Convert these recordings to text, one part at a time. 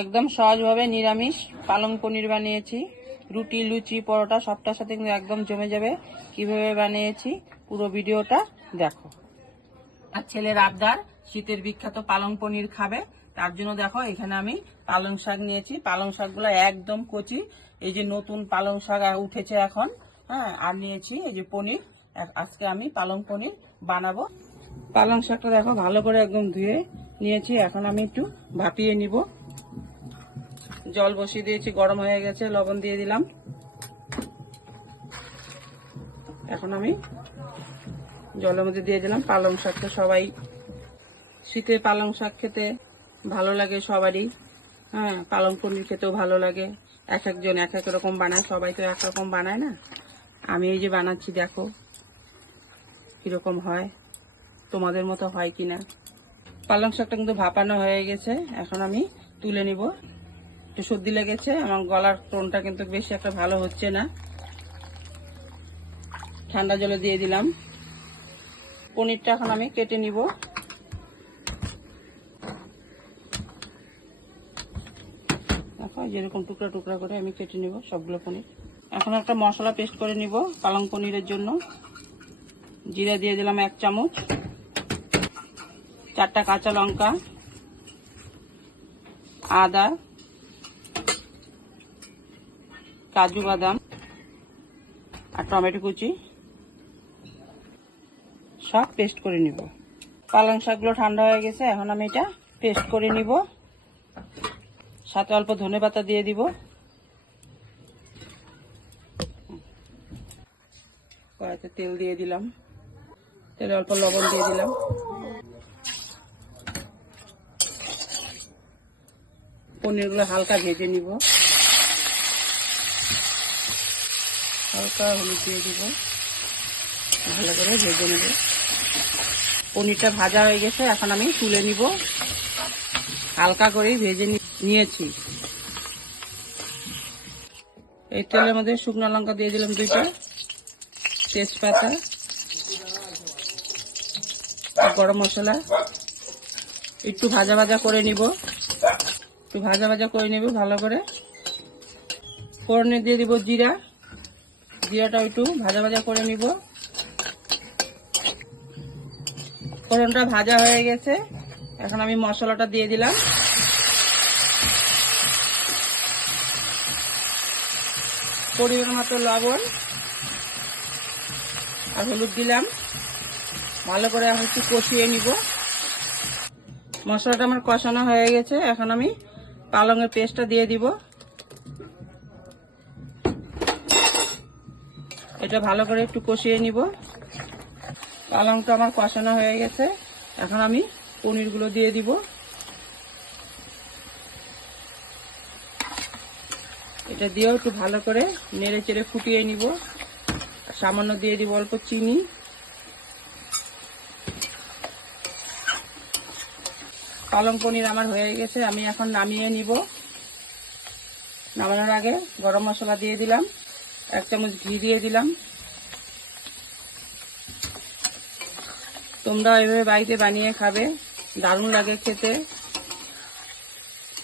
একদম সহজভাবে নিরামিষ পালং পনির বানিয়েছি। রুটি, লুচি, পরোটা সবটার সাথে কিন্তু একদম জমে যাবে। কিভাবে বানিয়েছি পুরো ভিডিওটা দেখো। আর ছেলের আবদার শীতের বিখ্যাত পালং পনির খাবে, তার জন্য দেখো এখানে আমি পালং শাক নিয়েছি। পালং শাকগুলো একদম কচি, এই যে নতুন পালং শাক উঠেছে এখন। হ্যাঁ, আর নিয়েছি এই যে পনির। আজকে আমি পালং পনির বানাবো। পালং শাকটা দেখো ভালো করে একদম ধুয়ে নিয়েছি। এখন আমি একটু ভাপিয়ে নিব। জল বসিয়ে দিয়েছি, গরম হয়ে গেছে, লবণ দিয়ে দিলাম। এখন আমি জলের মধ্যে দিয়ে দিলাম পালং শাকটা। সবাই শীতে পালং শাক খেতে ভালো লাগে সবারই। হ্যাঁ, পালং পনির খেতেও ভালো লাগে। এক একজন এক এক রকম বানায়, সবাই তো একরকম বানায় না। আমি এই যে বানাচ্ছি, দেখো কিরকম হয়, তোমাদের মতো হয় কিনা। পালং শাকটা কিন্তু ভাপানো হয়ে গেছে, এখন আমি তুলে নিব। একটু সর্দি লেগেছে, আমার গলার টোনটা কিন্তু বেশি একটা ভালো হচ্ছে না। ঠান্ডা জলে দিয়ে দিলাম। পনিরটা এখন আমি কেটে নিব। দেখো যেরকম টুকরা টুকরা করে আমি কেটে নিব সবগুলো পনির। এখন একটা মশলা পেস্ট করে নিব পালং পনিরের জন্য। জিরা দিয়ে দিলাম 1 চামচ, 4টা কাঁচা লঙ্কা, আদা, কাজু বাদাম আর টমেটো কুচি সব পেস্ট করে নিব। পালং শাকগুলো ঠান্ডা হয়ে গেছে, এখন আমি এটা পেস্ট করে নিব। সাথে অল্প ধনেপাতা দিয়ে দিব। কড়াইতে তেল দিয়ে দিলাম, তেলে অল্প লবণ দিয়ে দিলাম। পনিরগুলো হালকা ভেজে নিব। হালকা হলুদ দিয়ে দিব, ভালো করে ভেজে নেব। পনিরটা ভাজা হয়ে গেছে, এখন আমি তুলে নিব। হালকা করেই ভেজে নিয়েছি। এই তেলের মধ্যে শুকনো লঙ্কা দিয়ে দিলাম 2টা, তেজপাতা, গরম মশলা। একটু ভাজা ভাজা করে নিব, একটু ভাজা ভাজা করে নিব ভালো করে। ফোড়নে দিয়ে দিব জিরা, জিরাটা একটু ভাজা ভাজা করে নিব। ফোড়নটা ভাজা হয়ে গেছে, এখন আমি মশলাটা দিয়ে দিলাম। পরিমাণ মতো লবণ আর হলুদ দিলাম। ভালো করে এখন একটু কষিয়ে নিব। মশলাটা আমার কষানো হয়ে গেছে, এখন আমি পালংয়ের পেস্টটা দিয়ে দিব। এটা ভালো করে একটু কষিয়ে নিব। পালংটা আমার কষানো হয়ে গেছে, এখন আমি পনিরগুলো দিয়ে দিব। এটা দিয়েও একটু ভালো করে নেড়ে চেড়ে ফুটিয়ে নিব। সামান্য দিয়ে দিব অল্প চিনি। পালং পনির আমার হয়ে গেছে, আমি এখন নামিয়ে নিব। নামানোর আগে গরম মশলা দিয়ে দিলাম, 1 চামচ ঘি দিয়ে দিলাম। তোমরা এভাবে বাড়িতে বানিয়ে খাবে, দারুণ লাগে খেতে।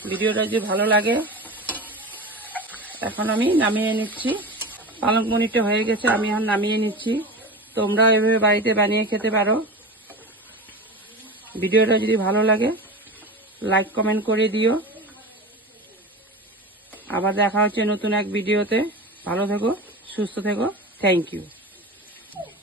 ভিডিওটা যদি ভালো লাগে, এখন আমি নামিয়ে নিচ্ছি। পালং পনিরটা হয়ে গেছে, আমি এখন নামিয়ে নিচ্ছি। তোমরা এভাবে বাড়িতে বানিয়ে খেতে পারো। ভিডিওটা যদি ভালো লাগে লাইক কমেন্ট করে দিও। আবার দেখা হচ্ছে নতুন এক ভিডিওতে। ভালো থেকো, সুস্থ থেকো। Thank you.